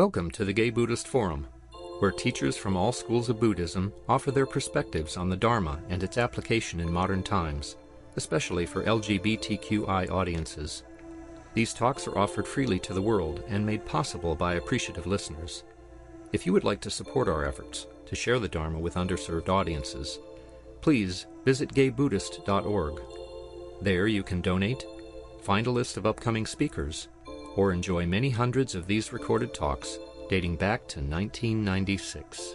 Welcome to the Gay Buddhist Forum, where teachers from all schools of Buddhism offer their perspectives on the Dharma and its application in modern times, especially for LGBTQI audiences. These talks are offered freely to the world and made possible by appreciative listeners. If you would like to support our efforts to share the Dharma with underserved audiences, please visit gaybuddhist.org. There you can donate, find a list of upcoming speakers, or enjoy many hundreds of these recorded talks dating back to 1996.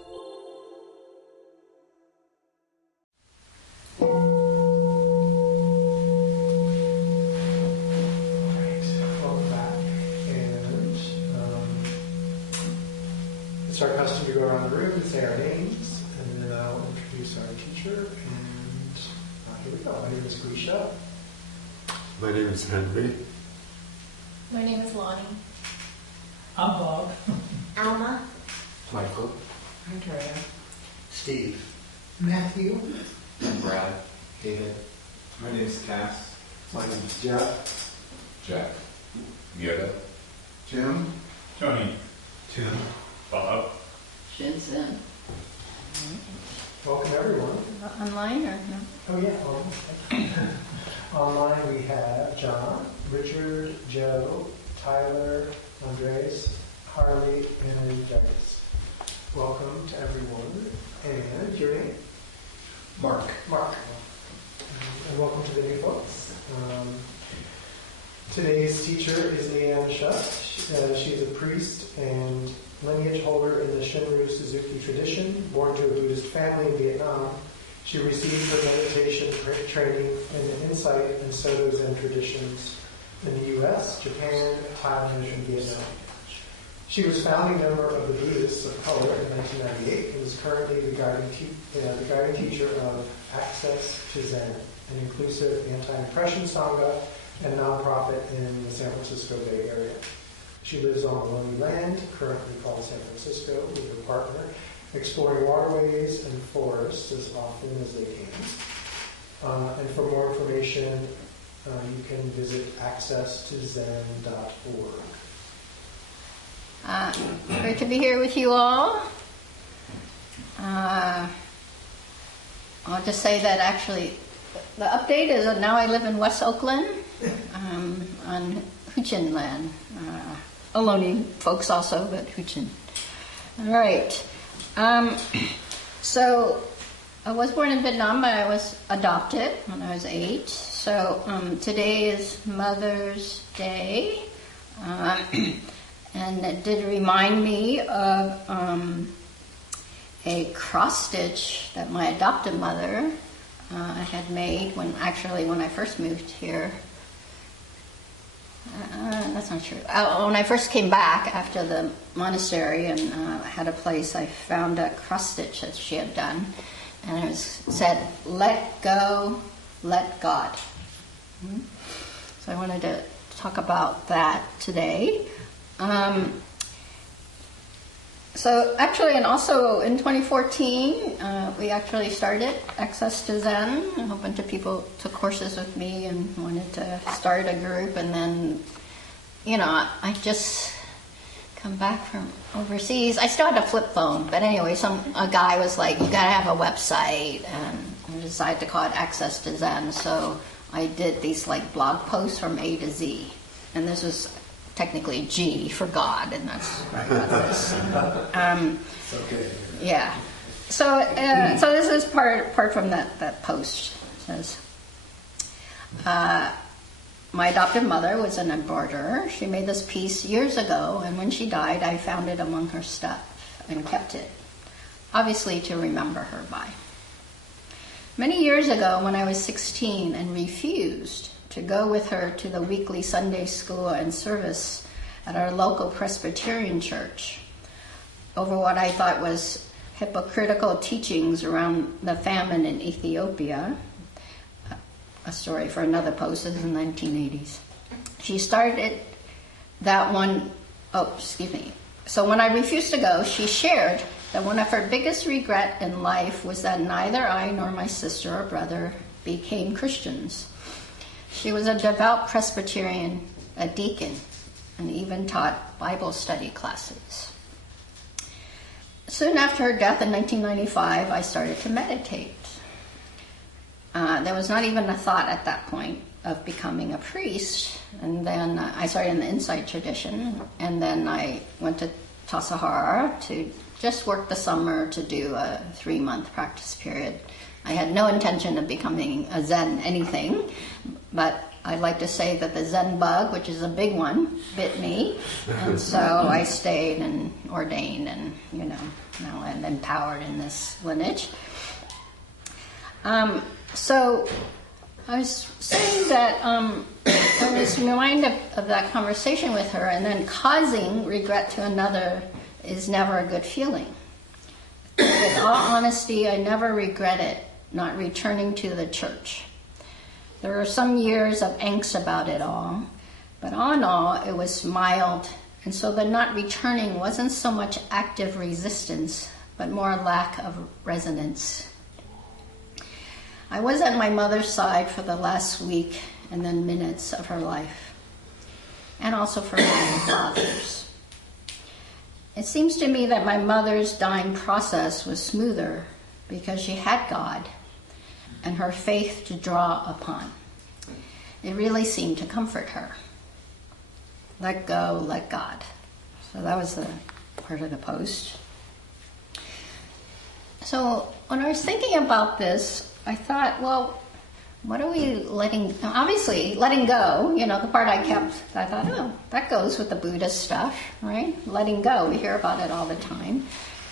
It's our custom to go around the room and say our names, and then I'll introduce our teacher. And here we go. My name is Grisha. My name is Henry. My name is Lonnie. I'm Bob. Alma. Michael. Andrea. Steve. Matthew. I'm Brad. David. My name is Cass. My name is Jeff. Jack. Yoda. Jim. Tony. Tim. Bob. Shinzen. Welcome, everyone. Online or no? Oh, yeah. Online we have John, Richard, Joe, Tyler, Andres, Harley, and Douglas. Welcome to everyone. And your name? Mark. Mark. And welcome to the new folks. Today's teacher is Liên Shutt. She's a priest and lineage holder in the Shinryu Suzuki tradition, born to a Buddhist family in Vietnam. She received her meditation training in insight and Soto Zen traditions in the U.S., Japan, Thailand, and Vietnam. She was founding member of the Buddhists of Color in 1998 and is currently the guiding teacher of Access to Zen, an inclusive anti-oppression sangha and nonprofit in the San Francisco Bay Area. She lives on lonely land, currently called San Francisco, with her partner, exploring waterways and forests as often as they can. And for more information, you can visit accesstozen.org. Great to be here with you all. I'll just say that actually the update is that now I live in West Oakland on Huichin land. Ohlone folks also, but Huichin. All right. So I was born in Vietnam, but I was adopted when I was 8. So today is Mother's Day. And it did remind me of a cross stitch that my adoptive mother had made when I first moved here. That's not true. When I first came back after the monastery and had a place, I found a cross stitch that she had done, and it said, "Let go, let God." So I wanted to talk about that today. So actually, and also in 2014, we actually started Access to Zen. A whole bunch of people took courses with me and wanted to start a group. And then, I just come back from overseas. I still had a flip phone, but anyway, a guy was like, "You gotta have a website," and we decided to call it Access to Zen. So I did these blog posts from A to Z, and this was technically G for God, and that's where I got this. It's okay. Yeah. So this is part from that post. It says, my adoptive mother was an embroiderer. She made this piece years ago, and when she died, I found it among her stuff and kept it, obviously to remember her by. Many years ago, when I was 16 and refused to go with her to the weekly Sunday school and service at our local Presbyterian church over what I thought was hypocritical teachings around the famine in Ethiopia. A story for another post. This is in the 1980s. She started that one. So when I refused to go, she shared that one of her biggest regret in life was that neither I nor my sister or brother became Christians. She was a devout Presbyterian, a deacon, and even taught Bible study classes. soon after her death in 1995, I started to meditate. There was not even a thought at that point of becoming a priest. And then I started in the Insight tradition, and then I went to Tassajara to just work the summer to do a 3-month practice period. I had no intention of becoming a Zen anything, but I'd like to say that the Zen bug, which is a big one, bit me, and so I stayed and ordained, and now I'm empowered in this lineage. So I was saying that I was reminded of that conversation with her, and then causing regret to another is never a good feeling. With all honesty, I never regretted not returning to the church. There were some years of angst about it all, but all in all, it was mild, and so the not returning wasn't so much active resistance, but more lack of resonance. I was at my mother's side for the last week and then minutes of her life, and also for my father's. It seems to me that my mother's dying process was smoother because she had God and her faith to draw upon. It really seemed to comfort her. Let go, let God. So that was the part of the post. So when I was thinking about this, I thought, well, what are we obviously letting go, the part I kept, I thought, oh, that goes with the Buddhist stuff, right? Letting go, we hear about it all the time.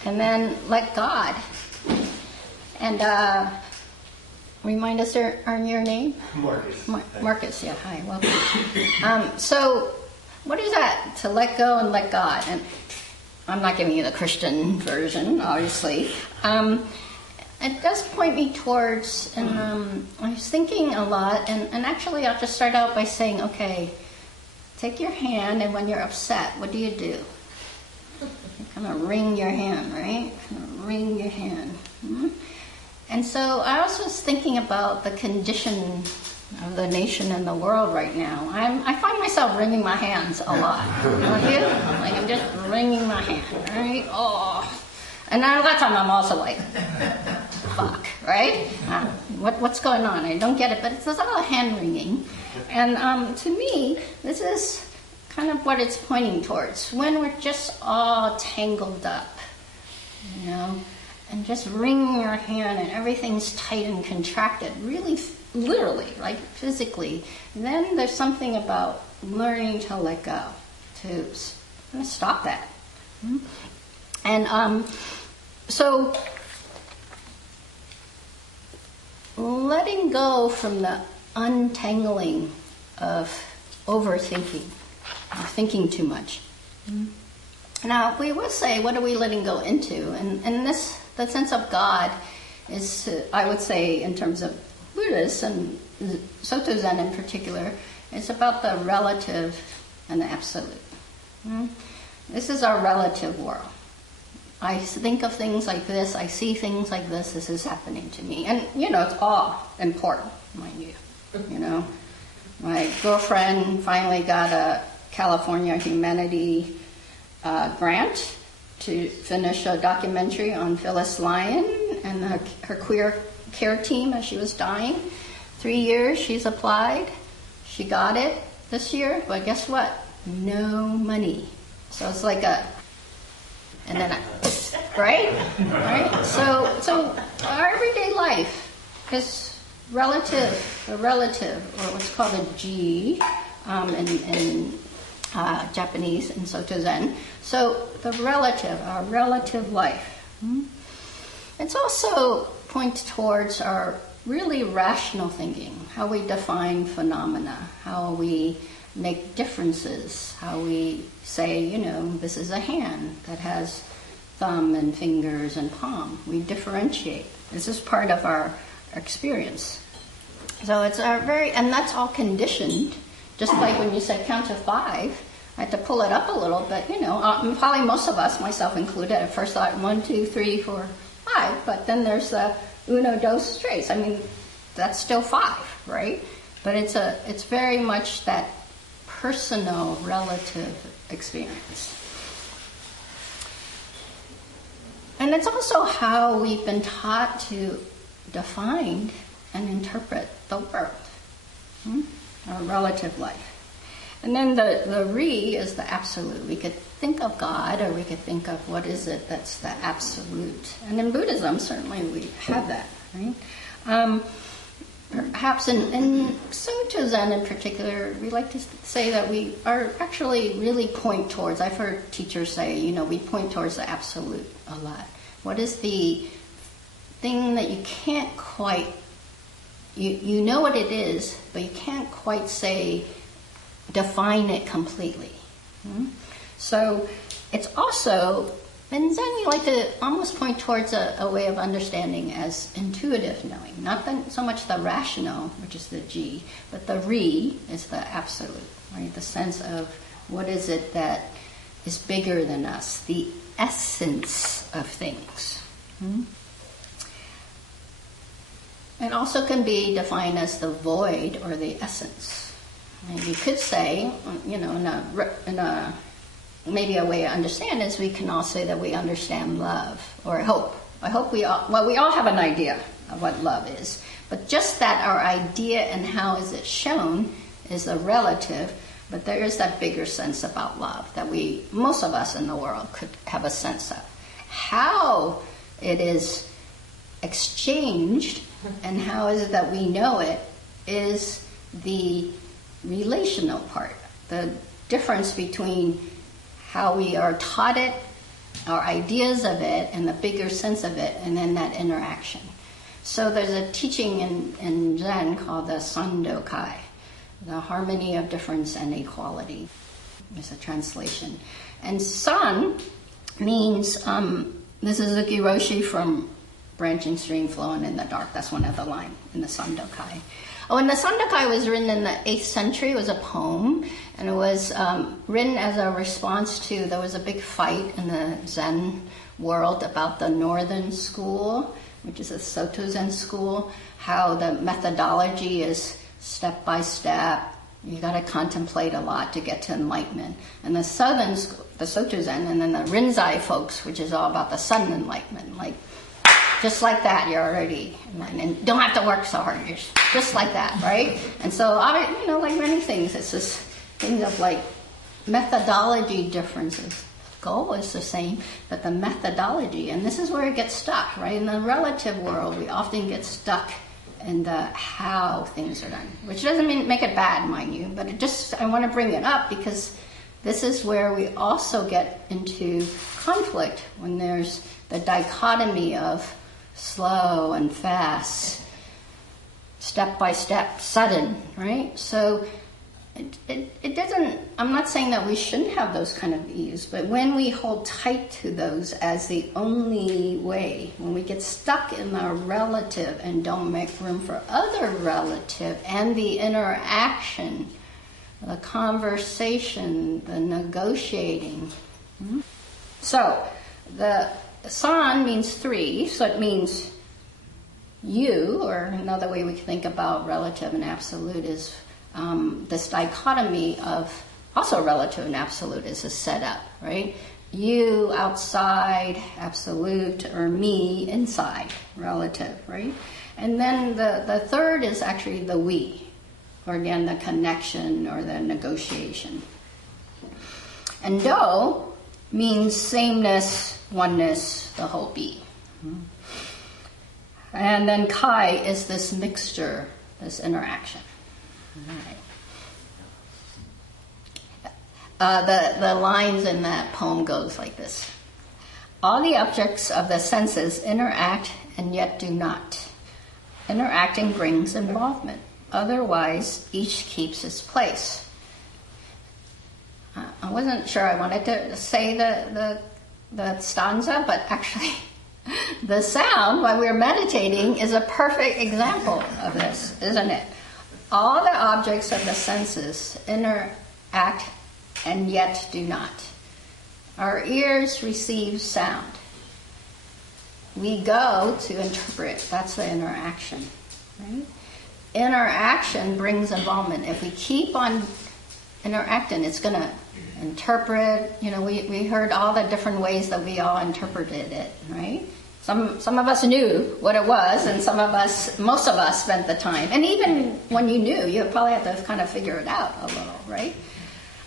And then let God. And remind us your name? Marcus. Marcus, yeah, hi, welcome. So what is that, to let go and let God? And I'm not giving you the Christian version, obviously. It does point me towards, and I was thinking a lot, and actually I'll just start out by saying, okay, take your hand, and when you're upset, what do? You kind of wring your hand, right? Kind of wring your hand. Mm-hmm. And so I also was thinking about the condition of the nation and the world right now. I find myself wringing my hands a lot. Don't you? Like I'm just wringing my hand, right? Oh. And then a lot of time I'm also like, fuck, right? What's going on? I don't get it, but it's all hand wringing. And to me, this is kind of what it's pointing towards. When we're just all tangled up, and just wringing your hand and everything's tight and contracted, really, literally, like physically, then there's something about learning to let go, to stop that. And so letting go from the untangling of overthinking, or thinking too much. Now, we will say, what are we letting go into? And this, the sense of God is, I would say, in terms of Buddhists and Soto Zen in particular, it's about the relative and the absolute. This is our relative world. I think of things like this, I see things like this is happening to me. And, it's all important, mind you. My girlfriend finally got a California Humanity grant to finish a documentary on Phyllis Lyon and her queer care team as she was dying. 3 years she's applied. She got it this year, but guess what? No money. So it's like and then right? So our everyday life is relative, or what's called a G in Japanese and Soto Zen. So our relative life. It's also points towards our really rational thinking, how we define phenomena, how we make differences, how we say, this is a hand that has thumb and fingers and palm. We differentiate. This is part of our experience. So it's and that's all conditioned, just like when you said count to 5, I had to pull it up a little bit, probably most of us, myself included, at first thought 1, 2, 3, 4, 5, but then there's the uno, dos, tres. I mean, that's still 5, right? But it's very much that personal, relative experience. And it's also how we've been taught to define and interpret the world, our relative life. And then the re is the absolute. We could think of God, or we could think of what is it that's the absolute. And in Buddhism, certainly we have that, right? Perhaps in Soto Zen in particular, we like to say that we are actually really point towards, I've heard teachers say, we point towards the absolute a lot. What is the thing that you can't quite, you know what it is, but you can't quite define it completely. So it's also, in Zen we like to almost point towards a way of understanding as intuitive knowing. Not so much the rational, which is the G, but the re is the absolute, right? The sense of what is it that is bigger than us, the essence of things. It also can be defined as the void or the essence. And you could say, maybe a way to understand is we can all say that we understand love, or hope. I hope we all have an idea of what love is. But just that our idea and how is it shown is a relative, but there is that bigger sense about love that most of us in the world could have a sense of. How it is exchanged and how is it that we know it is the relational part, the difference between how we are taught it, our ideas of it, and the bigger sense of it, and then that interaction. So there's a teaching in Zen called the Sandokai, the harmony of difference and equality is a translation. And san means, this is Zuki Roshi from Branching Stream Flowing in the Dark. That's one of the lines in the Sandokai. Oh, and the Sandokai was written in the 8th century. It was a poem, and it was written as a response to, there was a big fight in the Zen world about the Northern School, which is a Soto Zen school, how the methodology is step by step. You got to contemplate a lot to get to enlightenment. And the Southern school, the Soto Zen, and then the Rinzai folks, which is all about the sudden enlightenment, like just like that, you're already enlightened. And don't have to work so hard. You're just like that, right? And so, like many things, it's this thing of like methodology differences. Goal is the same, but the methodology, and this is where it gets stuck, right? In the relative world, we often get stuck in the how things are done, which doesn't make it bad, mind you, but I want to bring it up because this is where we also get into conflict when there's the dichotomy of slow and fast, step by step, sudden, right? So it doesn't, I'm not saying that we shouldn't have those kind of views, but when we hold tight to those as the only way, when we get stuck in our relative and don't make room for other relative and the interaction, the conversation, the negotiating. So the san means three, so it means you, or another way we can think about relative and absolute is this dichotomy of also relative and absolute is a setup, right? You outside, absolute, or me inside, relative, right? And then the third is actually the we, or again the connection or the negotiation. And do means sameness, oneness, the whole be. And then kai is this mixture, this interaction. Right. The lines in that poem goes like this. All the objects of the senses interact and yet do not. Interacting brings involvement. Otherwise, each keeps its place. I wasn't sure I wanted to say the stanza, but actually the sound while we're meditating is a perfect example of this, isn't it? All the objects of the senses interact and yet do not. Our ears receive sound. We go to interpret. That's the interaction. Right? Interaction brings involvement. If we keep on interact in. It's going to interpret. We heard all the different ways that we all interpreted it, right? Some of us knew what it was, and most of us spent the time. And even when you knew, you probably had to kind of figure it out a little, right?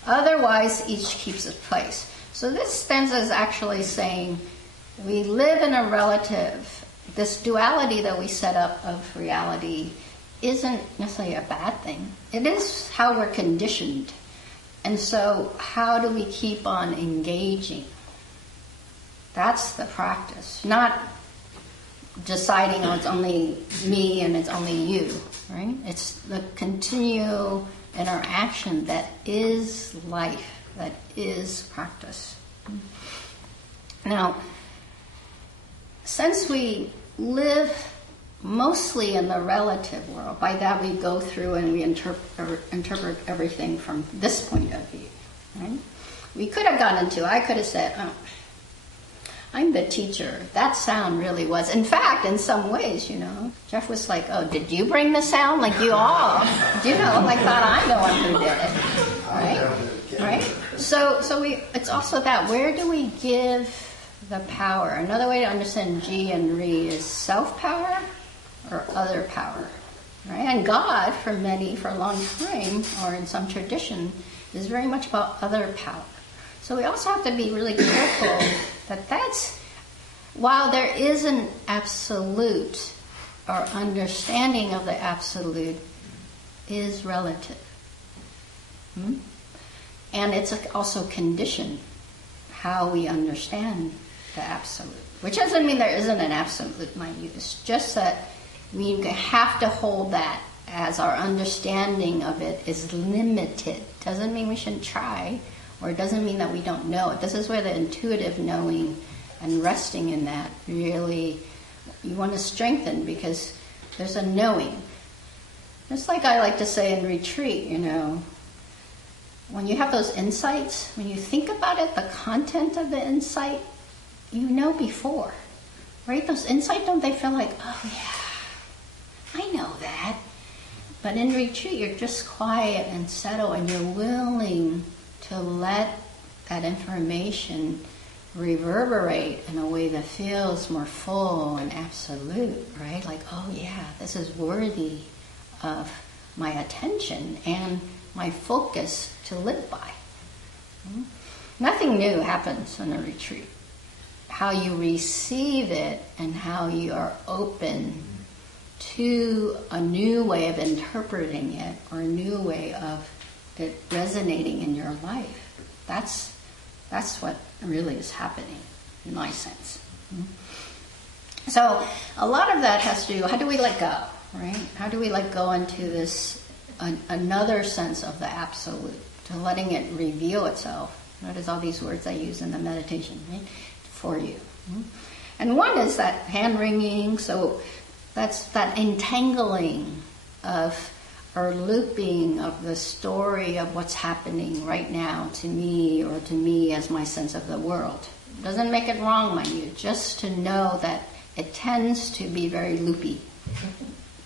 Otherwise, each keeps its place. So this stanza is actually saying we live in a relative. This duality that we set up of reality isn't necessarily a bad thing. It is how we're conditioned. And so how do we keep on engaging? That's the practice. Not deciding, oh, it's only me and it's only you, right? It's the continual interaction that is life, that is practice. Now, since we live mostly in the relative world, by that we go through and we interpret everything from this point of view, right? We could have gone into, I could have said, oh, I'm the teacher. That sound really was. In fact, in some ways, Jeff was like, oh, did you bring the sound? Like you all, thought I'm the one who did it. Right? So it's also that, where do we give the power? Another way to understand G and Ri is self-power or other power. Right? And God, for a long time, or in some tradition, is very much about other power. So we also have to be really careful that's, while there is an absolute, our understanding of the absolute is relative. And it's also conditioned how we understand the absolute. Which doesn't mean there isn't an absolute, mind you. It's just that we have to hold that as our understanding of it is limited. Doesn't mean we shouldn't try, or it doesn't mean that we don't know it. This is where the intuitive knowing and resting in that really, you want to strengthen, because there's a knowing. Just like I like to say in retreat, when you have those insights, when you think about it, the content of the insight, you know before, right? Those insights, don't they feel like, oh yeah, I know that. But in retreat, you're just quiet and settle, and you're willing to let that information reverberate in a way that feels more full and absolute, right? Like, oh yeah, this is worthy of my attention and my focus to live by. Nothing new happens in a retreat. How you receive it and how you are open to a new way of interpreting it, or a new way of it resonating in your life. That's what really is happening, in my sense. So a lot of that has to do, how do we let go, right? How do we let go into this, another sense of the absolute, to letting it reveal itself? Notice all these words I use in the meditation, right? For you. And one is that hand-wringing, so that's that entangling of, or looping of the story of what's happening right now to me, or to me as my sense of the world. Doesn't make it wrong, mind you, just to know that it tends to be very loopy.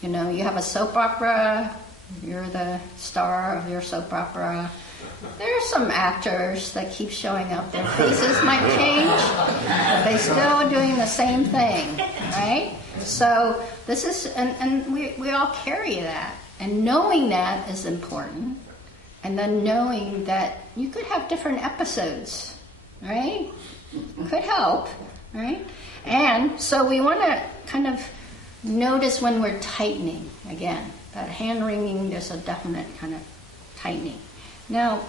You have a soap opera, you're the star of your soap opera. There are some actors that keep showing up. Their faces might change, but they're still doing the same thing, right? So this is, and we all carry that. And knowing that is important. And then knowing that you could have different episodes, right? Could help, right? And so we want to kind of notice when we're tightening. Again, that hand-wringing, there's a definite kind of tightening. Now,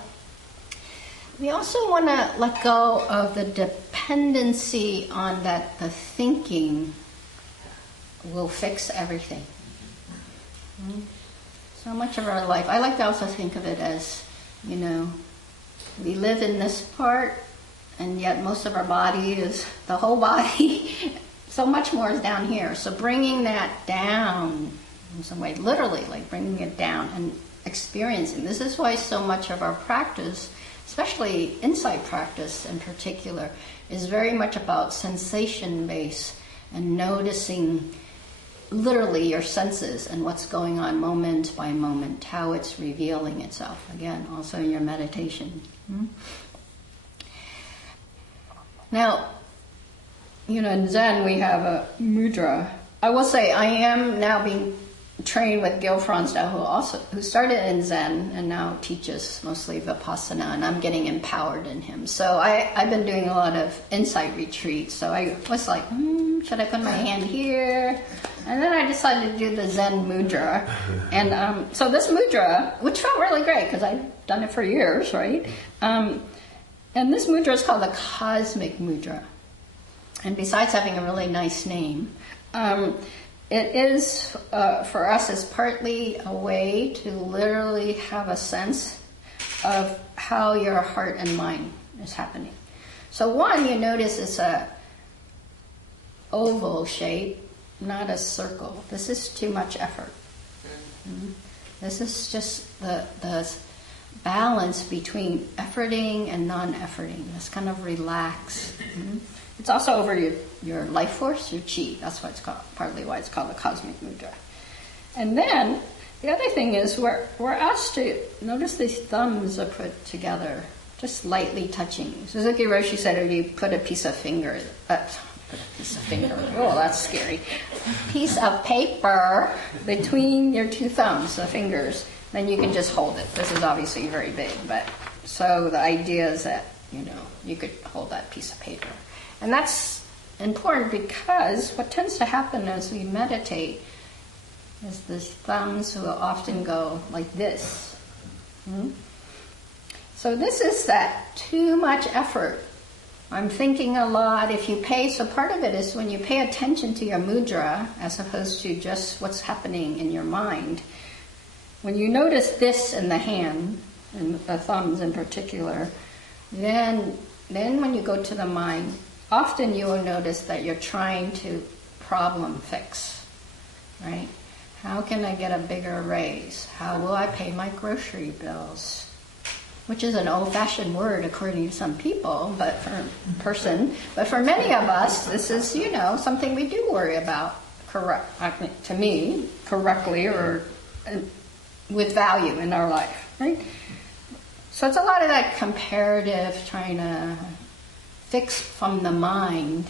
we also want to let go of the dependency on that the thinking will fix everything. So much of our life, I like to also think of it as, we live in this part, and yet most of our body is the whole body. So much more is down here. So bringing that down in some way, literally, like bringing it down and experiencing. This is why so much of our practice, especially insight practice in particular, is very much about sensation-based and noticing literally your senses and what's going on moment by moment, how it's revealing itself. Again, also in your meditation. Now, in Zen we have a mudra. I will say I am now being trained with Gil Fronsdal, who started in Zen and now teaches mostly Vipassana, and I'm getting empowered in him. So I've been doing a lot of insight retreats. So I was like, should I put my hand here? And then I decided to do the Zen mudra. And so this mudra, which felt really great because I've done it for years, right? And this mudra is called the cosmic mudra. And besides having a really nice name, it is, for us, is partly a way to literally have a sense of how your heart and mind is happening. So one, you notice it's a oval shape, not a circle. This is too much effort. This is just the balance between efforting and non-efforting. This kind of relax. It's also over your life force, your chi. That's what it's called, partly why it's called the cosmic mudra. And then the other thing is we're asked to notice these thumbs are put together, just lightly touching. Suzuki Roshi said if you put a piece of oh, that's scary. A piece of paper between your two thumbs, the fingers, then you can just hold it. This is obviously very big, but so the idea is that, you could hold that piece of paper. And that's important because what tends to happen as we meditate is the thumbs will often go like this. So this is that too much effort. I'm thinking a lot. So part of it is when you pay attention to your mudra as opposed to just what's happening in your mind. When you notice this in the hand, and the thumbs in particular, then when you go to the mind, often you will notice that you're trying to problem fix, right? How can I get a bigger raise? How will I pay my grocery bills? Which is an old-fashioned word according to some people, but for many of us, this is, something we do worry about, to me, correctly or with value in our life, right? So it's a lot of that comparative, trying to fix from the mind.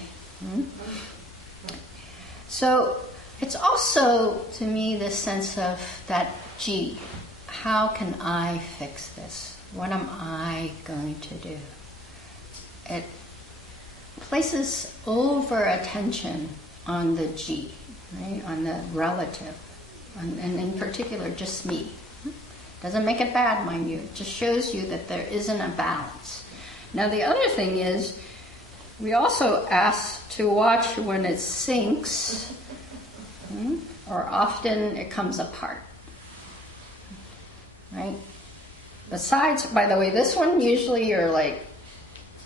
So it's also, to me, this sense of that, how can I fix this? What am I going to do? It places over attention on the right? On the relative, and in particular, just me. Doesn't make it bad, mind you. It just shows you that there isn't a balance. Now, the other thing is, we also ask to watch when it sinks, or often it comes apart, right? Besides, by the way, this one usually you're like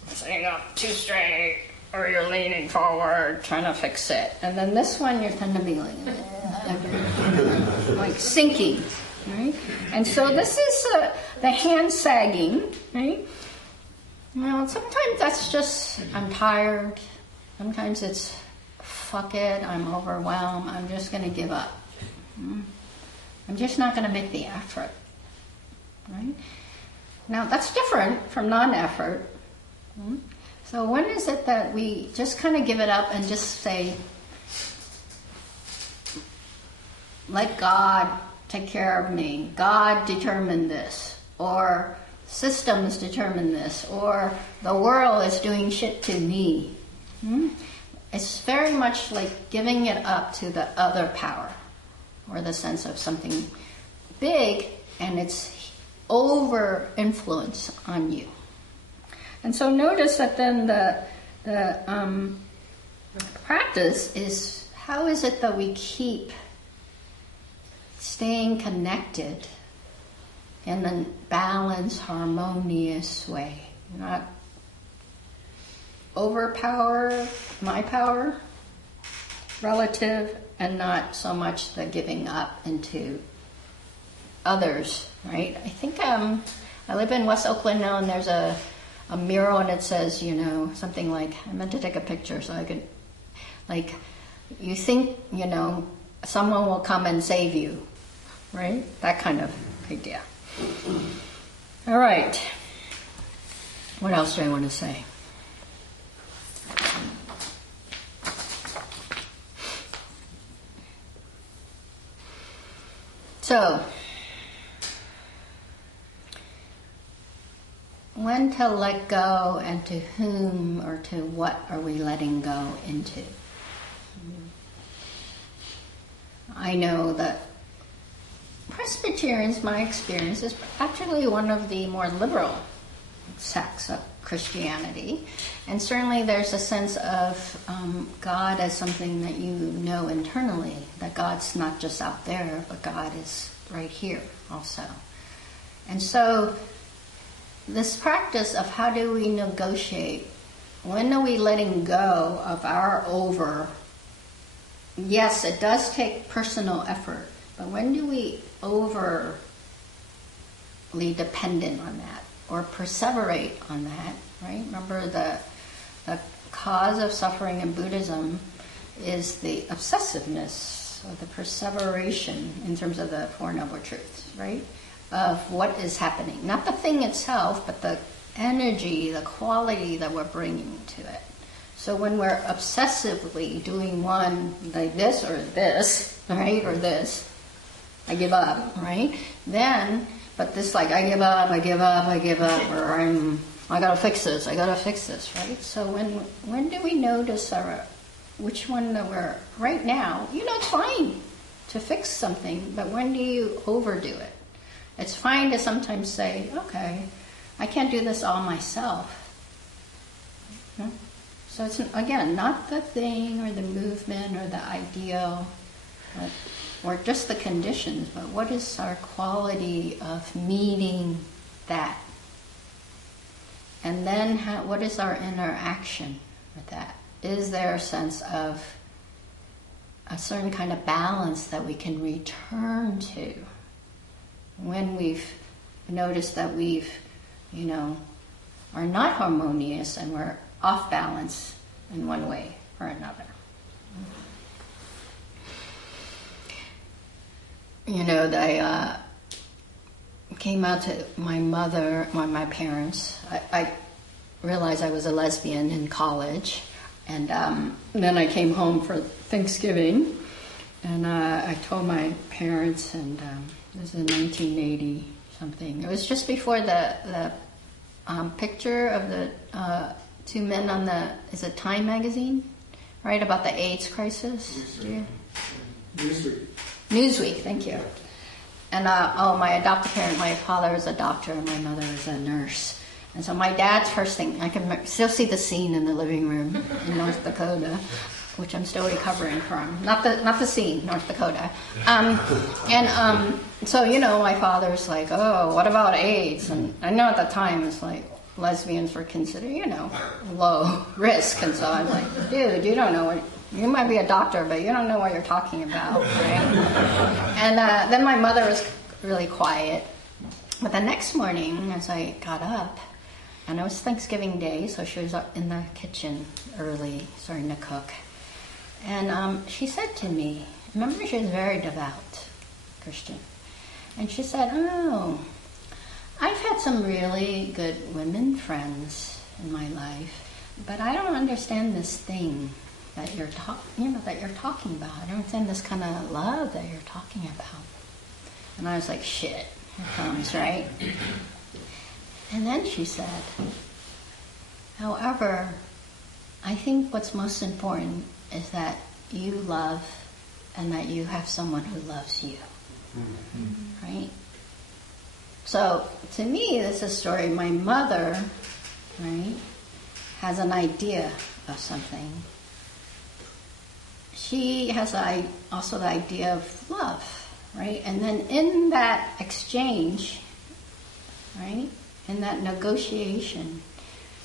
sitting up too straight, or you're leaning forward trying to fix it, and then this one you're tend to be like sinking, right? And so this is the hand sagging, right? Sometimes that's just, I'm tired. Sometimes it's, fuck it, I'm overwhelmed. I'm just going to give up. I'm just not going to make the effort, right? Now, that's different from non-effort. So when is it that we just kind of give it up and just say, let God take care of me. God determined this. Or systems determine this. Or the world is doing shit to me. It's very much like giving it up to the other power. Or the sense of something big and its over influence on you. And so notice that then the practice is, how is it that we keep staying connected in a balanced, harmonious way? Not overpower my power, relative, and not so much the giving up into others, right? I think I live in West Oakland now, and there's a mural, and it says, something like, I meant to take a picture so I could, like, you think, someone will come and save you, right? That kind of idea. All right. What else do I want to say? So, when to let go and to whom or to what are we letting go into? I know that Presbyterians, my experience, is actually one of the more liberal sects of Christianity. And certainly there's a sense of God as something that you know internally, that God's not just out there, but God is right here also. And so this practice of how do we negotiate, when are we letting go of our over? Yes, it does take personal effort, but when do we overly dependent on that or perseverate on that, right? Remember the cause of suffering in Buddhism is the obsessiveness or the perseveration in terms of the Four Noble Truths, right? Of what is happening. Not the thing itself, but the energy, the quality that we're bringing to it. So when we're obsessively doing one like this or this, right, or this, I give up, right? Then, but this like I give up, or I gotta fix this, right? So when do we notice which one that we're right now? It's fine to fix something, but when do you overdo it? It's fine to sometimes say, okay, I can't do this all myself. No? So it's, again, not the thing or the movement or the ideal or just the conditions, but what is our quality of meeting that? And then what is our interaction with that? Is there a sense of a certain kind of balance that we can return to when we've noticed that we've, are not harmonious and we're off balance in one way or another? I came out to my parents. I realized I was a lesbian in college, and then I came home for Thanksgiving, and I told my parents, and this is in 1980 something. It was just before the picture of the two men on is it Time magazine, right, about the AIDS crisis? Newsweek, thank you. And my adoptive parent, my father was a doctor and my mother was a nurse. And so my dad's first thing, I can still see the scene in the living room in North Dakota, which I'm still recovering from. Not the scene, North Dakota. So my father's like, oh, what about AIDS? And I know at the time it's like lesbians were considered, low risk. And so I was like, dude, you don't know what. You might be a doctor, but you don't know what you're talking about, right? And then my mother was really quiet. But the next morning, as I got up, and it was Thanksgiving Day, so she was up in the kitchen early, starting to cook. And she said to me, remember, she was very devout Christian. And she said, oh, I've had some really good women friends in my life, but I don't understand this thing that you're talking about. I don't understand this kind of love that you're talking about. And I was like, shit, here comes, right? And then she said, however, I think what's most important is that you love and that you have someone who loves you, right? So to me, this is a story. My mother, right, has an idea of something. She has also the idea of love, right? And then in that exchange, right, in that negotiation,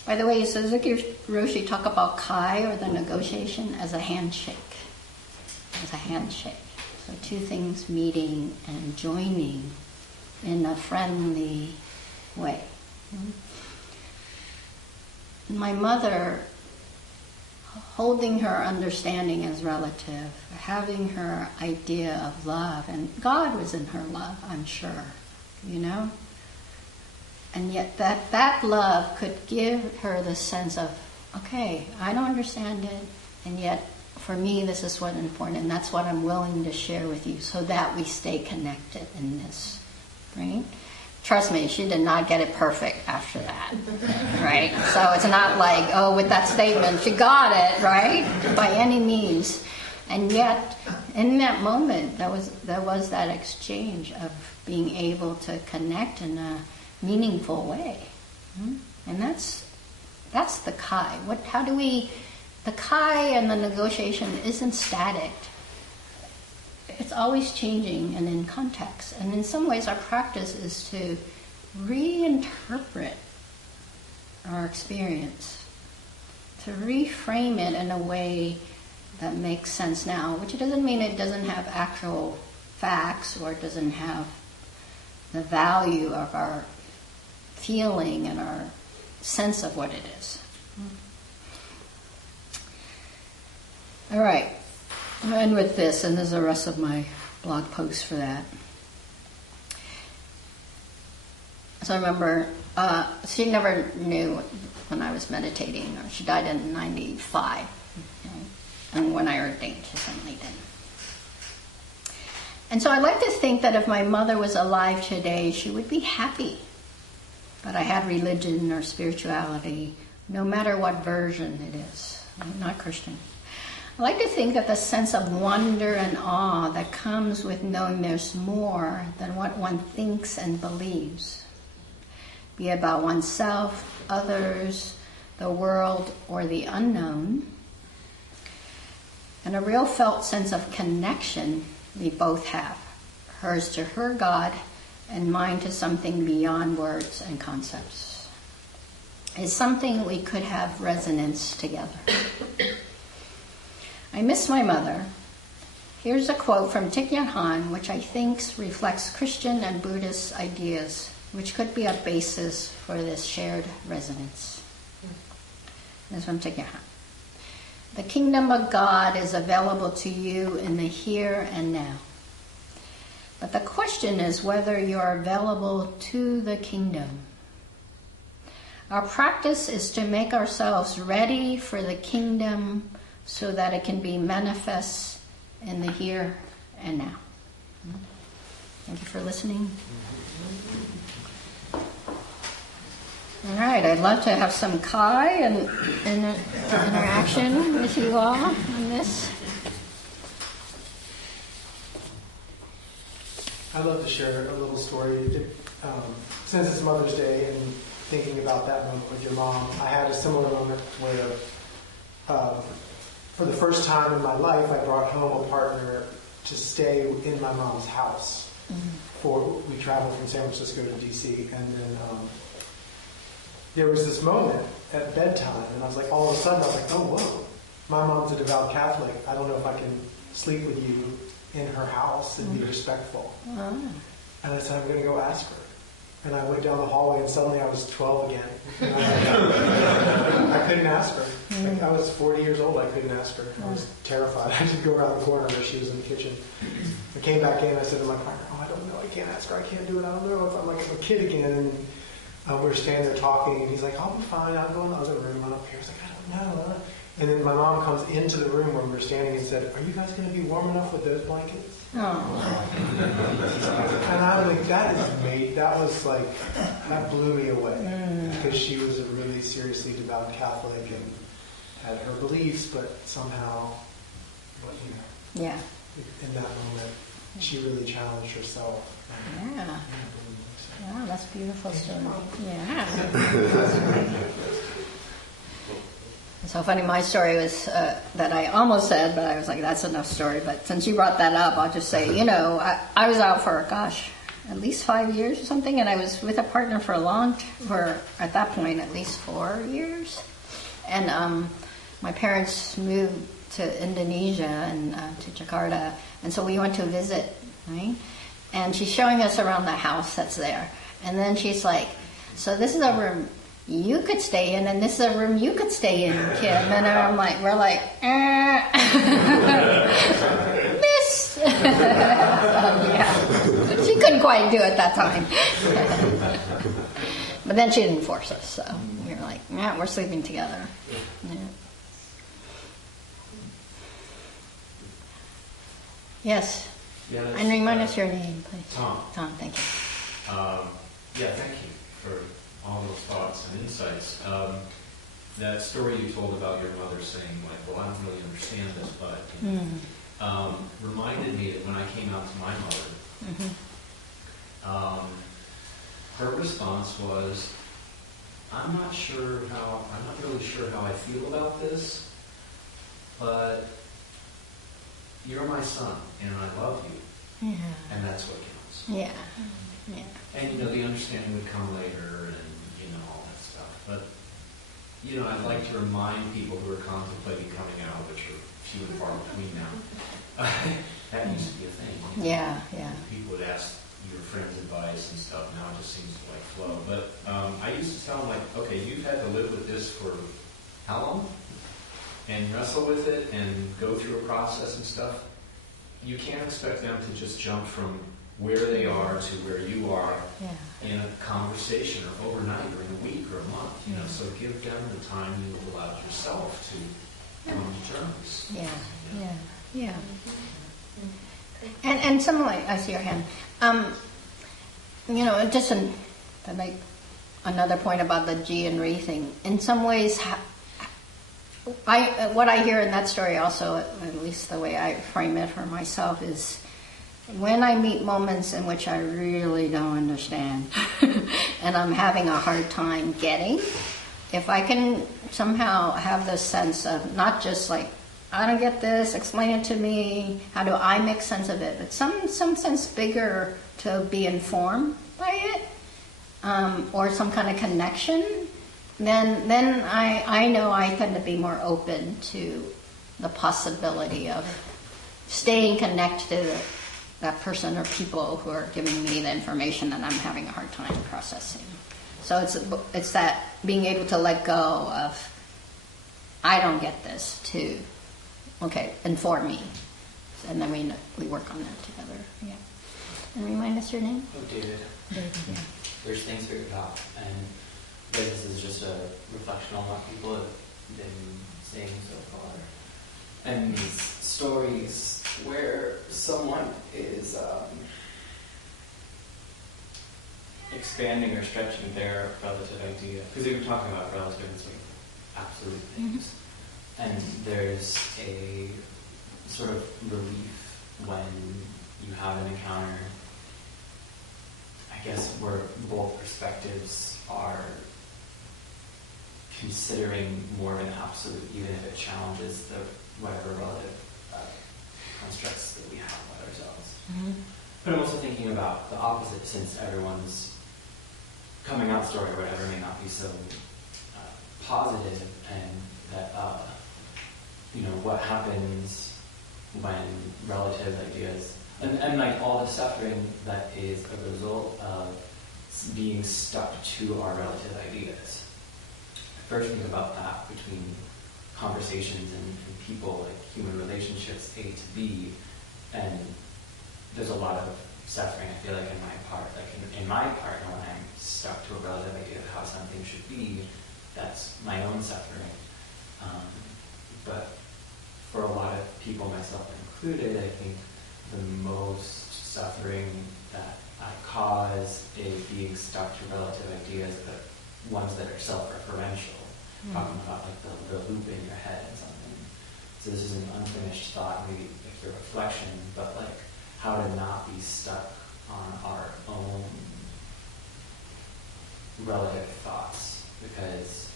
by the way, Suzuki Roshi talk about kai, or the negotiation, as a handshake. As a handshake. So two things meeting and joining in a friendly way. My mother holding her understanding as relative, having her idea of love, and God was in her love, I'm sure, you know? And yet that love could give her the sense of, okay, I don't understand it, and yet for me this is what's important, and that's what I'm willing to share with you so that we stay connected in this, right? Trust me, she did not get it perfect after that, right? So it's not like, oh, with that statement, she got it, right? By any means. And yet, in that moment, there was that exchange of being able to connect in a meaningful way. And that's the Kai. The Kai and the negotiation isn't static. It's always changing and in context. And in some ways, our practice is to reinterpret our experience, to reframe it in a way that makes sense now, which doesn't mean it doesn't have actual facts or it doesn't have the value of our feeling and our sense of what it is. All right. I'll end with this, and there's the rest of my blog post for that. So I remember, she never knew when I was meditating, or she died in 95. Okay? And when I ordained, she certainly didn't. And so I like to think that if my mother was alive today, she would be happy that I had religion or spirituality, no matter what version it is. I'm not Christian. I like to think that the sense of wonder and awe that comes with knowing there's more than what one thinks and believes, be it about oneself, others, the world, or the unknown, and a real felt sense of connection we both have, hers to her God and mine to something beyond words and concepts, is something we could have resonance together. I miss my mother. Here's a quote from Thich Nhat Hanh, which I think reflects Christian and Buddhist ideas, which could be a basis for this shared resonance. This is from Thich Nhat Hanh. The kingdom of God is available to you in the here and now. But the question is whether you are available to the kingdom. Our practice is to make ourselves ready for the kingdom so that it can be manifest in the here and now. Thank you for listening. All right, I'd love to have some Kai and interaction with you all on this. I'd love to share a little story. Since it's Mother's Day and thinking about that moment with your mom, I had a similar moment where for the first time in my life, I brought home a partner to stay in my mom's house. We traveled from San Francisco to D.C. and then there was this moment at bedtime, and I was like, all of a sudden, I was like, oh, whoa, my mom's a devout Catholic. I don't know if I can sleep with you in her house and be respectful. And I said, I'm going to go ask her. And I went down the hallway, and suddenly I was 12 again. And I couldn't ask her. Like, I was 40 years old. I couldn't ask her. I was terrified. I had to go around the corner where she was in the kitchen. I came back in. I said to my partner, oh, I don't know. I can't ask her. I can't do it. I don't know if I'm like a kid again. And we were standing there talking, and he's like, I'll be fine. I'll go in the other room. I'm up here. I was like, I don't know. And then my mom comes into the room where we were standing and said, are you guys going to be warm enough with those blankets? Oh. And I was like, that blew me away. Because she was a really seriously devout Catholic and had her beliefs, but somehow, Yeah. in that moment, she really challenged herself. Yeah. Wow, that's a beautiful story. Yeah. So funny, my story was that I almost said, but I was like, that's enough story. But since you brought that up, I'll just say, I was out for, at least 5 years or something, and I was with a partner for at that point, at least 4 years. And my parents moved to Indonesia and to Jakarta, and so we went to visit, right? And she's showing us around the house that's there. And then she's like, so this is a room you could stay in, and this is a room you could stay in, Kim. And we're like, miss. So, yeah. She couldn't quite do it that time. But then she didn't force us, so we were like, yeah, we're sleeping together. Yeah. Yes. Yeah, And remind us your name, please. Tom. Tom, thank you. Yeah, thank you for all those thoughts and insights. That story you told about your mother saying, like, well, I don't really understand this, but reminded me that when I came out to my mother, her response was, I'm not really sure how I feel about this, but you're my son, and I love you, and that's what counts. Yeah. Yeah. And, the understanding would come later, and, all that stuff. But, I'd like to remind people who are contemplating coming out, which are few and far between now, that used to be a thing. Yeah. People would ask your friends' advice and stuff. Now it just seems to, flow. But I used to tell them, okay, you've had to live with this for how long? And wrestle with it and go through a process and stuff. You can't expect them to just jump from where they are to where you are in a conversation or overnight or in a week or a month. So give them the time you allowed yourself to come to terms. Yeah. And similarly, I see your hand. Just to make another point about the G and Re thing. In some ways, what I hear in that story also, at least the way I frame it for myself, is when I meet moments in which I really don't understand and I'm having a hard time getting, if I can somehow have this sense of not just I don't get this, explain it to me, how do I make sense of it, but some sense bigger to be informed by it, or some kind of connection, then I know I tend to be more open to the possibility of staying connected to that person or people who are giving me the information that I'm having a hard time processing. So it's that being able to let go of, I don't get this, to, okay, inform me. And then we work on that together. Yeah. And remind us your name? Oh, David. David, yeah. There's things figured out, and this is just a reflection on what people have been saying so far. And these stories where someone is expanding or stretching their relative idea, because we were talking about relative and sort of absolute things, and there's a sort of relief when you have an encounter, I guess, where both perspectives are considering more of an absolute, even if it challenges the whatever relative constructs that we have about ourselves. But I'm also thinking about the opposite, since everyone's coming out story or whatever may not be so positive, and that what happens when relative ideas and all the suffering that is a result of being stuck to our relative ideas. I first think about that between conversations and people, like human relationships, A to B, and there's a lot of suffering, I feel like, in my part. In my part, when I'm stuck to a relative idea of how something should be, that's my own suffering. But for a lot of people, myself included, I think the most suffering that I cause is being stuck to relative ideas, but ones that are self-referential. Talking about the loop in your head and something. So this is an unfinished thought, maybe if your reflection, but how to not be stuck on our own relative thoughts, because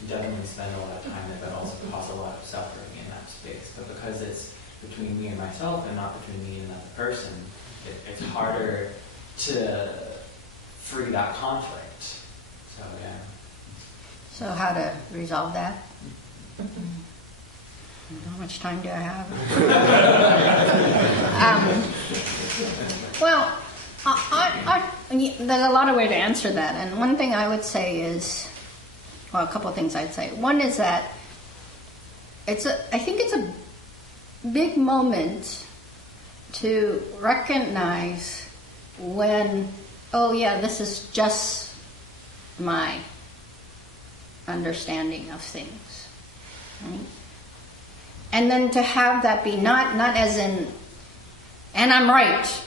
you definitely spend a lot of time there, but also cause a lot of suffering in that space. But because it's between me and myself and not between me and another person, it's harder to free that conflict. So yeah. So how to resolve that? How much time do I have? Well, there's a lot of ways to answer that. And one thing I would say is, well, a couple of things I'd say. One is that I think it's a big moment to recognize when, oh yeah, this is just my understanding of things. Right? And then to have that be not as in, and I'm right,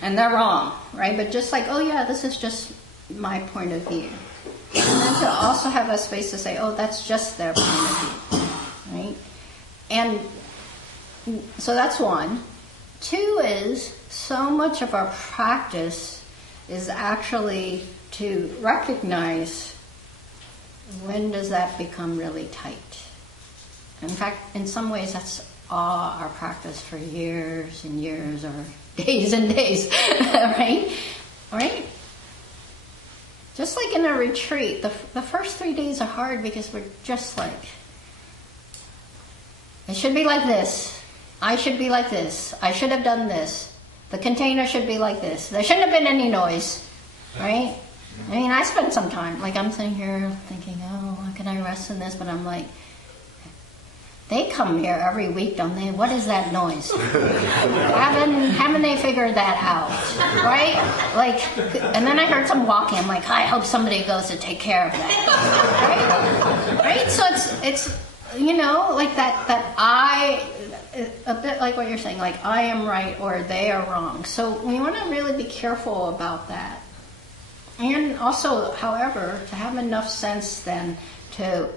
and they're wrong, right? But just like, oh yeah, this is just my point of view. And then to also have a space to say, oh, that's just their point of view, right? And so that's one. Two is, so much of our practice is actually to recognize when does that become really tight. In fact, in some ways, that's all our practice for years and years, or days and days, right? Right? Just like in a retreat, the first 3 days are hard because we're just like, it should be like this. I should be like this. I should have done this. The container should be like this. There shouldn't have been any noise, right? I mean, I spent some time, like I'm sitting here thinking, oh, how can I rest in this? But I'm like, they come here every week, don't they? What is that noise? haven't they figured that out, right? Like, and then I heard some walking. I'm like, I hope somebody goes to take care of that, right? So it's you know, like that I, a bit like what you're saying, like I am right or they are wrong. So we want to really be careful about that. And also, however, to have enough sense then to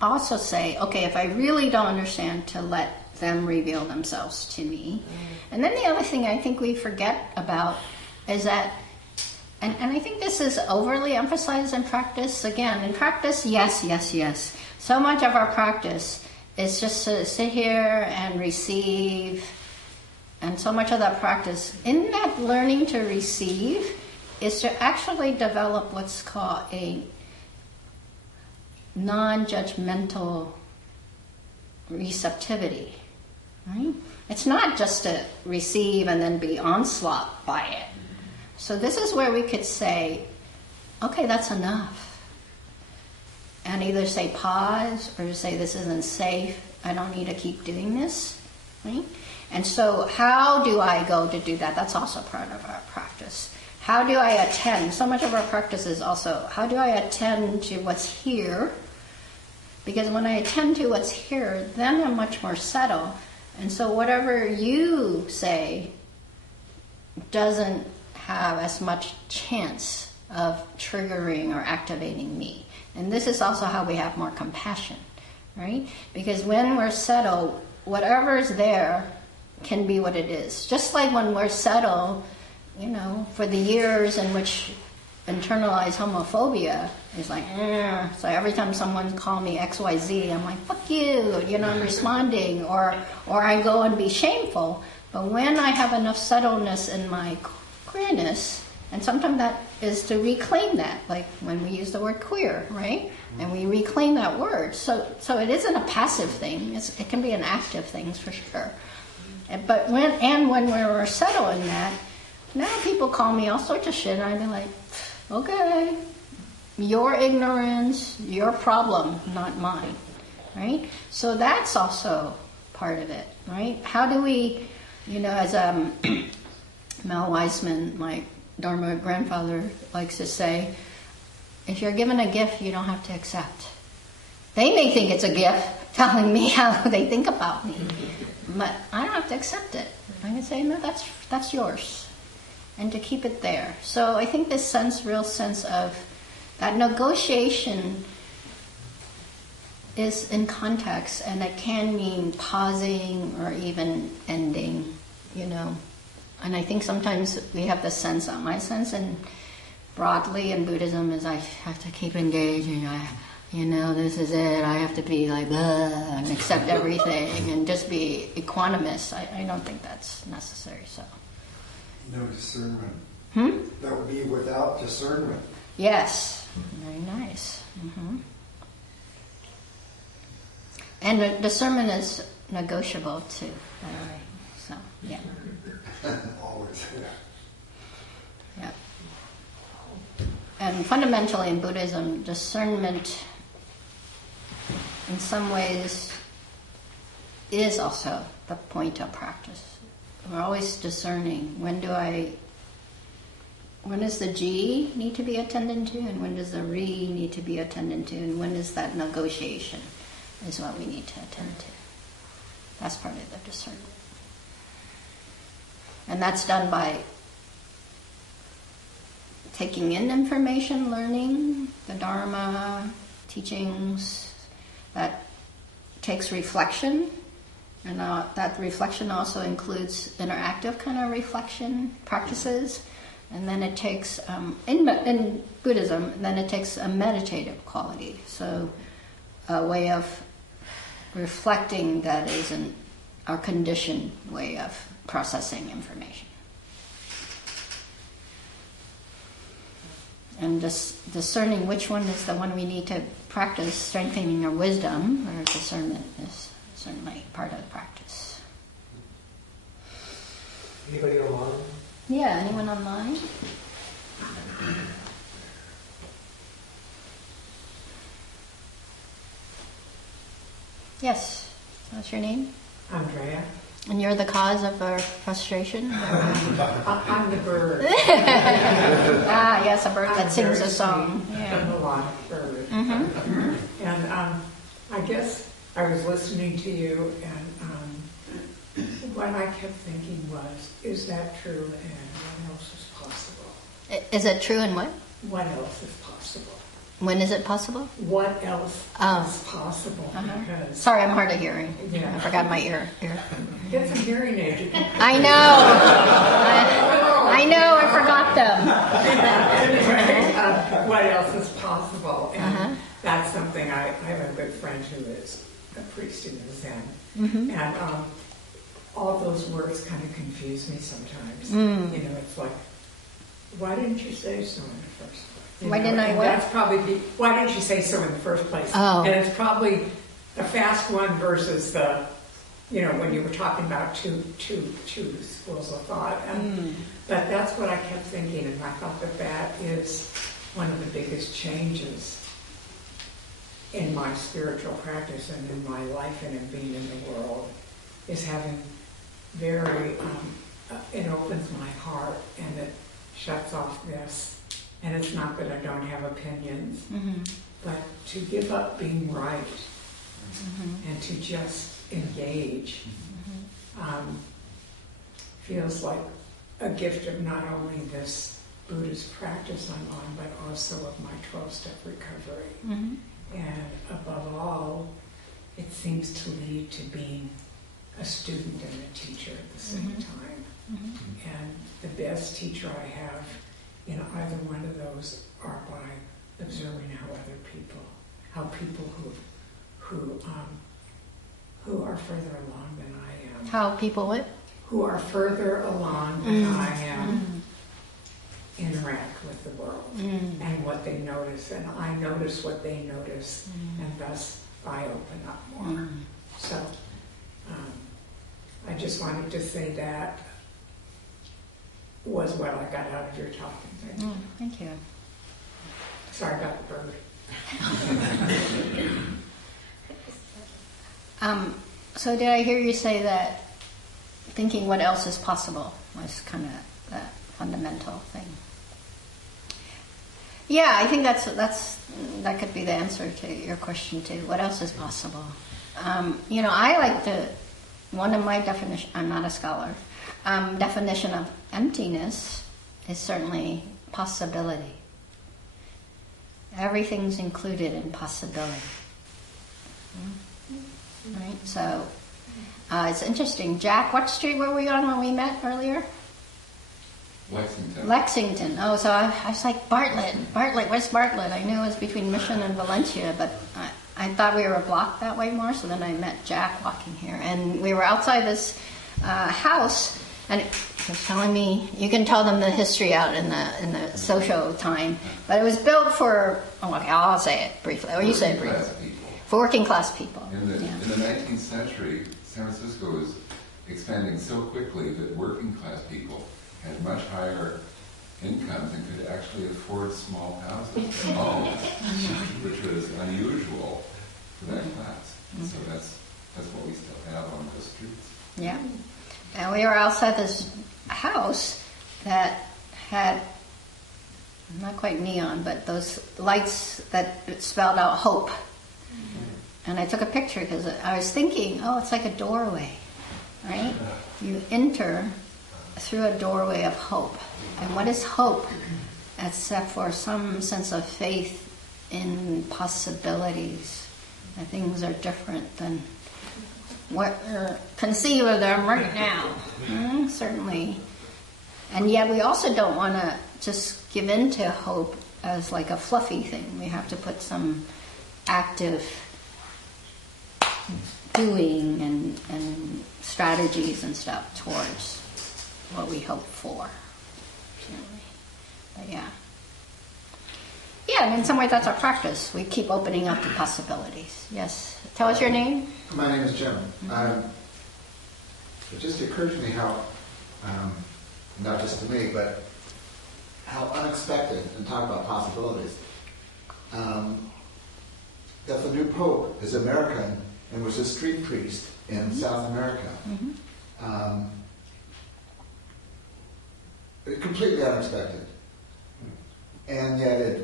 also say, okay, if I really don't understand, to let them reveal themselves to me. And then the other thing I think we forget about is that, and I think this is overly emphasized in practice. Again, in practice, yes. So much of our practice is just to sit here and receive. And so much of that practice, in that learning to receive, is to actually develop what's called a non-judgmental receptivity, right? It's not just to receive and then be onslaught by it. So this is where we could say, okay, that's enough. And either say pause or say this isn't safe, I don't need to keep doing this, right? And so how do I go to do that? That's also part of our practice. How do I attend? So much of our practice is also, how do I attend to what's here? Because when I attend to what's here, then I'm much more settled. And so whatever you say doesn't have as much chance of triggering or activating me. And this is also how we have more compassion, right? Because when we're settled, whatever's there can be what it is. Just like when we're settled, you know, for the years in which internalized homophobia is like, so every time someone calls me XYZ, I'm like, fuck you, you know, I'm responding, or I go and be shameful. But when I have enough settledness in my queerness, and sometimes that is to reclaim that, like when we use the word queer, right? And we reclaim that word. So it isn't a passive thing, it can be an active thing for sure. But when we're settled in that, now people call me all sorts of shit, and I'd be like, okay, your ignorance, your problem, not mine, right? So that's also part of it, right? How do we, you know, as Mel Weisman, my Dharma grandfather, likes to say, if you're given a gift, you don't have to accept. They may think it's a gift, telling me how they think about me, but I don't have to accept it. I can say, no, that's yours. And to keep it there. So I think this real sense of that negotiation is in context, and it can mean pausing or even ending, you know. And I think sometimes we have the sense, my sense, and broadly in Buddhism is I have to keep engaging. You know, this is it. I have to be like, blah, and accept everything and just be equanimous. I don't think that's necessary, so. No discernment. That would be without discernment. Yes. Very nice. Mm-hmm. And discernment is negotiable too, by the way. So, yeah. Always, yeah. Yeah. and fundamentally in Buddhism, discernment in some ways is also the point of practice. We're always discerning. When does the G need to be attended to, and when does the Re need to be attended to, and when is that negotiation is what we need to attend to. That's part of the discernment. And that's done by taking in information, learning the Dharma, teachings. That takes reflection, and that reflection also includes interactive kind of reflection practices. And then it takes, in Buddhism, then it takes a meditative quality. So a way of reflecting that is our conditioned way of processing information. And discerning which one is the one we need to practice, strengthening our wisdom, or discernment is certainly part of the practice. Anybody online? Yeah, anyone online? Yes, what's your name? Andrea. And you're the cause of our frustration? I'm the bird. Yes, a bird that sings a song. I'm a lot of bird. Mm-hmm. And I guess I was listening to you, and what I kept thinking was, is that true, and what else is possible? Is it true and what? What else is possible? When is it possible? What else is possible? Because sorry, I'm hard of hearing. Yeah. I forgot my ear. Get some hearing aids. I know. I know. I forgot them. Anyway, what else is possible? And that's something I have a good friend who is a priest in the Zen, and all those words kind of confuse me sometimes. You know, it's like, why didn't you say so in the first place? Why didn't I what? That's probably why didn't you say so in the first place? Oh. And it's probably a fast one versus the, you know, when you were talking about two schools of thought. And, but that's what I kept thinking, and I thought that is one of the biggest changes in my spiritual practice and in my life and in being in the world, is having very, it opens my heart and it shuts off this. And it's not that I don't have opinions, but to give up being right and to just engage feels like a gift of not only this Buddhist practice I'm on, but also of my 12-step recovery. And above all, it seems to lead to being a student and a teacher at the same time. And the best teacher I have in either one of those are by observing how people who are further along than I am. How people what? Who are further along than I am interact with the world and what they notice, and I notice what they notice, and thus I open up more. So I just wanted to say that was what I got out of your talking. Thank you. Sorry about the bird. So did I hear you say that thinking what else is possible was kind of that fundamental thing? Yeah, I think that could be the answer to your question too. What else is possible? You know, I like one of my definition, I'm not a scholar, definition of emptiness is certainly possibility. Everything's included in possibility. Right? So it's interesting. Jack, what street were we on when we met earlier? Lexington. Oh, so I was like, Bartlett, where's Bartlett? I knew it was between Mission and Valencia, but I thought we were a block that way more, so then I met Jack walking here. And we were outside this house, and it was telling me, you can tell them the history out in the social time, but it was built for, I'll say it briefly, or you say it briefly. For working class people. In the 19th century, San Francisco was expanding so quickly that working class people had much higher incomes and could actually afford small houses at home, which was unusual for that class. And so that's what we still have on those streets. Yeah. And we were outside this house that had, not quite neon, but those lights that spelled out hope. And I took a picture because I was thinking, oh, it's like a doorway, right? You enter through a doorway of hope. And what is hope except for some sense of faith in possibilities? That things are different than what conceive of them right now. Certainly. And yet we also don't want to just give in to hope as like a fluffy thing. We have to put some active doing and strategies and stuff towards what we hope for. But yeah. Yeah, and in some ways that's our practice. We keep opening up the possibilities. Yes. Tell us your name. My name is Jim. It just occurred to me how, not just to me, but how unexpected, and talk about possibilities, that the new Pope is American and was a street priest in South America. Completely unexpected. And yet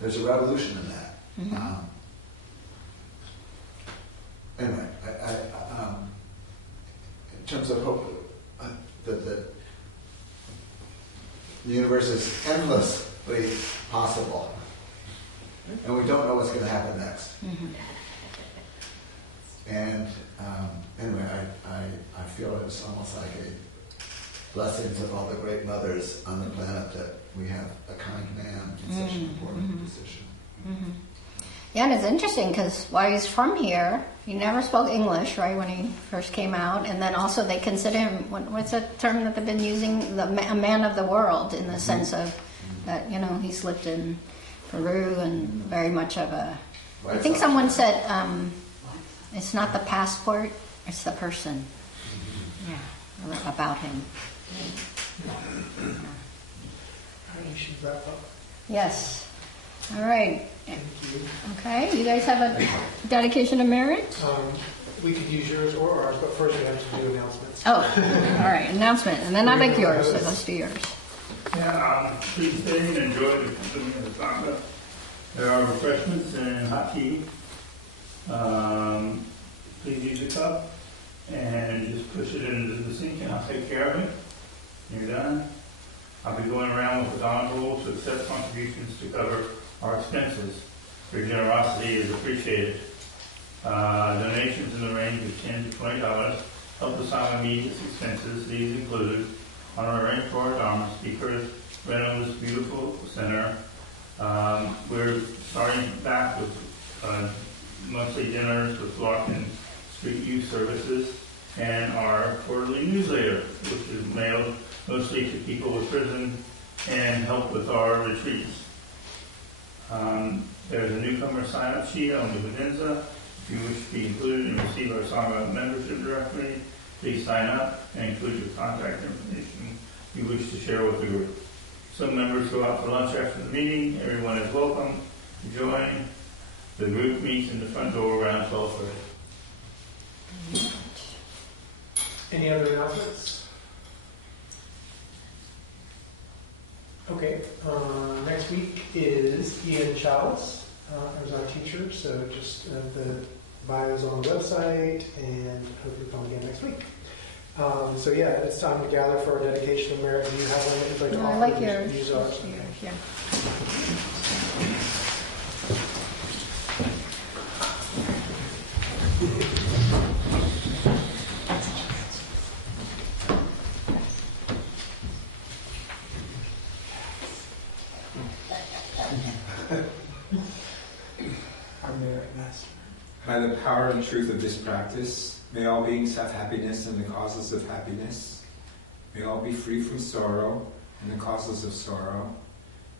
there's a revolution in that. Anyway, in terms of hope, the universe is endlessly possible, and we don't know what's going to happen next. And anyway, I feel it's almost like a blessings of all the great mothers on the planet that we have a kind man in such an important position. Yeah, and it's interesting because while he's from here, he never spoke English, right, when he first came out. And then also they consider him, what's the term that they've been using? A man of the world, in the sense of that, he's lived in Peru and very much of a... I think someone said, it's not the passport, it's the person. Yeah, about him. We should wrap up. Yes. All right. Thank you. Okay, you guys have a dedication of marriage? We could use yours or ours, but first we have to do announcements. Oh, all right, announcement. And then I'll make yours, so let's do yours. Yeah, please stay and enjoy the company of the sangha. There are refreshments and hot tea. Please use the cup and just push it into the sink and I'll take care of it. You're done. I'll be going around with the honor roll to accept contributions to cover our expenses. Your generosity is appreciated. Donations in the range of $10 to $20 help the Sangha meet its expenses. These include honorary for our Dharma speakers, reno's beautiful center. We're starting back with monthly dinners with Larkin Street Youth Services and our quarterly newsletter, which is mailed mostly to people with prison and help with our retreats. There's a newcomer sign-up sheet on the Videnza. If you wish to be included and receive our Sangha membership directory, please sign up and include your contact information you wish to share with the group. Some members go out for lunch after the meeting. Everyone is welcome to join. The group meets in the front door around 12:30. Any other announcements? Okay, next week is Ian Chalice as our teacher, so just the bio's on the website, and hope you come again next week. So yeah, it's time to gather for our dedication of merit. Do you have one that you'd like to offer? I like yours. Use ours. Yeah. By the power and truth of this practice, may all beings have happiness and the causes of happiness. May all be free from sorrow and the causes of sorrow.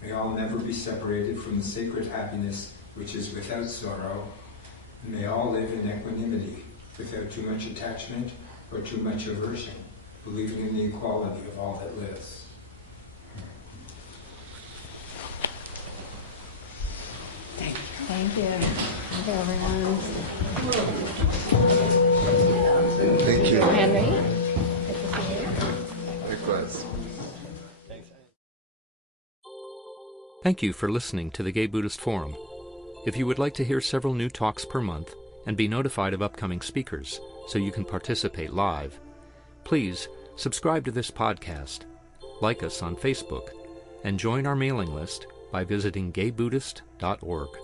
May all never be separated from the sacred happiness which is without sorrow. And may all live in equanimity, without too much attachment or too much aversion, believing in the equality of all that lives. Thank you. Thank you, everyone. Thank you. Henry, good to see you. Likewise. Thank you for listening to the Gay Buddhist Forum. If you would like to hear several new talks per month and be notified of upcoming speakers so you can participate live, please subscribe to this podcast, like us on Facebook, and join our mailing list by visiting gaybuddhist.org.